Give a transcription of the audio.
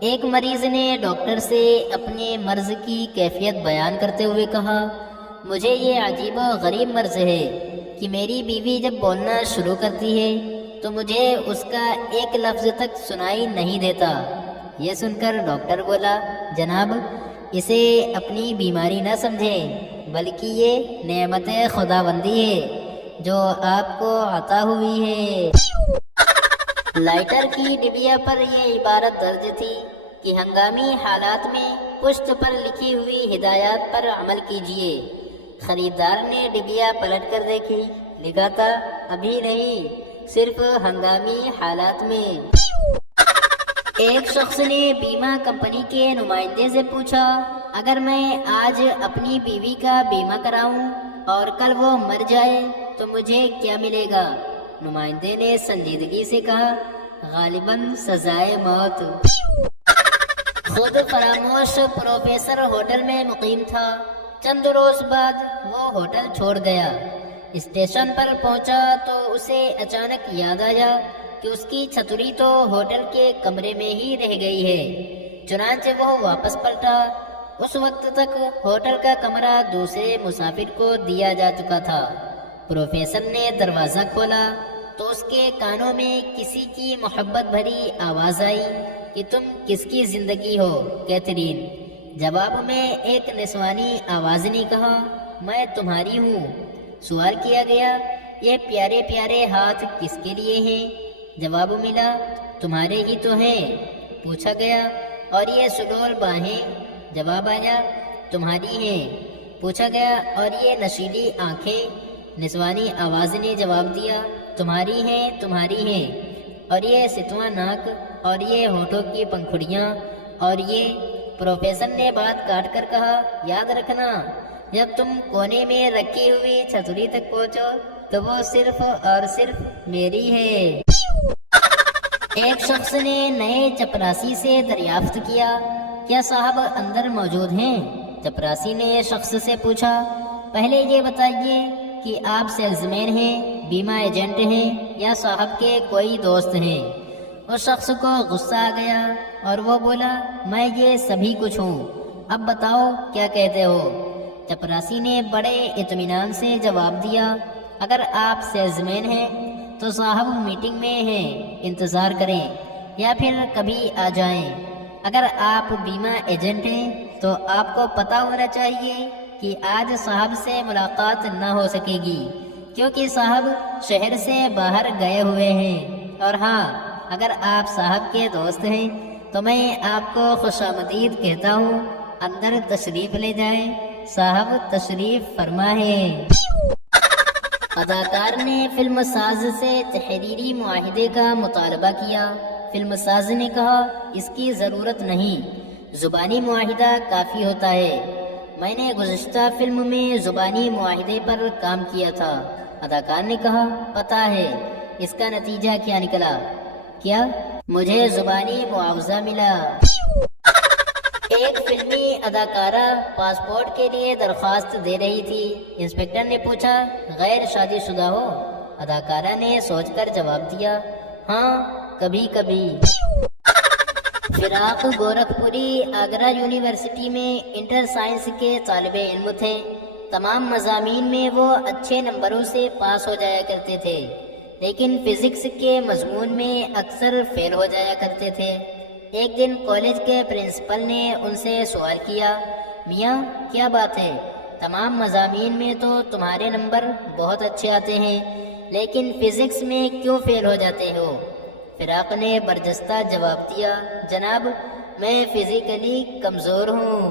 ایک مریض نے ڈاکٹر سے اپنے مرض کی کیفیت بیان کرتے ہوئے کہا، مجھے یہ عجیب و غریب مرض ہے کہ میری بیوی جب بولنا شروع کرتی ہے تو مجھے اس کا ایک لفظ تک سنائی نہیں دیتا۔ یہ سن کر ڈاکٹر بولا، جناب اسے اپنی بیماری نہ سمجھیں، بلکہ یہ نعمت خداوندی ہے جو آپ کو عطا ہوئی ہے۔ لائٹر کی ڈبیا پر یہ عبارت درج تھی کہ ہنگامی حالات میں پشت پر لکھی ہوئی ہدایات پر عمل کیجیے۔ خریدار نے ڈبیا پلٹ کر دیکھی، لکھا تھا، ابھی نہیں، صرف ہنگامی حالات میں۔ ایک شخص نے بیمہ کمپنی کے نمائندے سے پوچھا، اگر میں آج اپنی بیوی کا بیمہ کراؤں اور کل وہ مر جائے تو مجھے کیا ملے گا؟ نمائندے نے سنجیدگی سے کہا، غالباً سزائے موت۔ خود فراموش پروفیسر ہوٹل میں مقیم تھا۔ چند روز بعد وہ ہوٹل چھوڑ گیا۔ اسٹیشن پر پہنچا تو اسے اچانک یاد آیا کہ اس کی چھتری تو ہوٹل کے کمرے میں ہی رہ گئی ہے۔ چنانچہ وہ واپس پلٹا۔ اس وقت تک ہوٹل کا کمرہ دوسرے مسافر کو دیا جا چکا تھا۔ پروفیسر نے دروازہ کھولا تو اس کے کانوں میں کسی کی محبت بھری آواز آئی کہ تم کس کی زندگی ہو کیتھرین؟ جواب میں ایک نسوانی آواز نے کہا، میں تمہاری ہوں۔ سوال کیا گیا، یہ پیارے پیارے ہاتھ کس کے لیے ہیں؟ جواب ملا، تمہارے ہی تو ہیں۔ پوچھا گیا، اور یہ سڈول باہیں؟ جواب آیا، تمہاری ہیں۔ پوچھا گیا، اور یہ نشیلی آنکھیں؟ نسوانی آواز نے جواب دیا، تمہاری ہیں، تمہاری ہیں۔ اور یہ ستواں ناک، اور یہ ہونٹوں کی پنکھڑیاں، اور یہ؟ پروفیسر نے بات کاٹ کر کہا، یاد رکھنا، جب تم کونے میں رکھی ہوئی چھتری تک پہنچو تو وہ صرف اور صرف میری ہے۔ ایک شخص نے نئے چپراسی سے دریافت کیا، کیا صاحب اندر موجود ہیں؟ چپراسی نے شخص سے پوچھا، پہلے یہ بتائیے کہ آپ سیلز مین ہیں، بیمہ ایجنٹ ہیں، یا صاحب کے کوئی دوست ہیں؟ اس شخص کو غصہ آ گیا اور وہ بولا، میں یہ سبھی کچھ ہوں، اب بتاؤ کیا کہتے ہو؟ چپراسی نے بڑے اطمینان سے جواب دیا، اگر آپ سیلز مین ہیں تو صاحب میٹنگ میں ہیں، انتظار کریں یا پھر کبھی آ جائیں۔ اگر آپ بیمہ ایجنٹ ہیں تو آپ کو پتہ ہونا چاہیے کہ آج صاحب سے ملاقات نہ ہو سکے گی، کیونکہ صاحب شہر سے باہر گئے ہوئے ہیں۔ اور ہاں، اگر آپ صاحب کے دوست ہیں تو میں آپ کو خوش آمدید کہتا ہوں، اندر تشریف لے جائیں، صاحب تشریف فرما ہے۔ اداکار نے فلم ساز سے تحریری معاہدے کا مطالبہ کیا۔ فلم ساز نے کہا، اس کی ضرورت نہیں، زبانی معاہدہ کافی ہوتا ہے۔ میں نے گزشتہ فلم میں زبانی معاہدے پر کام کیا تھا۔ اداکار نے کہا، پتہ ہے، اس کا نتیجہ کیا نکلا؟ کیا؟ مجھے زبانی معاوضہ ملا۔ ایک فلمی اداکارہ پاسپورٹ کے لیے درخواست دے رہی تھی۔ انسپکٹر نے پوچھا، غیر شادی شدہ ہو؟ اداکارہ نے سوچ کر جواب دیا، ہاں، کبھی کبھی۔ فراق گورکھپوری آگرہ یونیورسٹی میں انٹر سائنس کے طالب علم تھے۔ تمام مضامین میں وہ اچھے نمبروں سے پاس ہو جایا کرتے تھے، لیکن فزکس کے مضمون میں اکثر فیل ہو جایا کرتے تھے۔ ایک دن کالج کے پرنسپل نے ان سے سوال کیا، میاں کیا بات ہے؟ تمام مضامین میں تو تمہارے نمبر بہت اچھے آتے ہیں، لیکن فزکس میں کیوں فیل ہو جاتے ہو؟ فراق نے برجستہ جواب دیا، جناب میں فزیکلی کمزور ہوں۔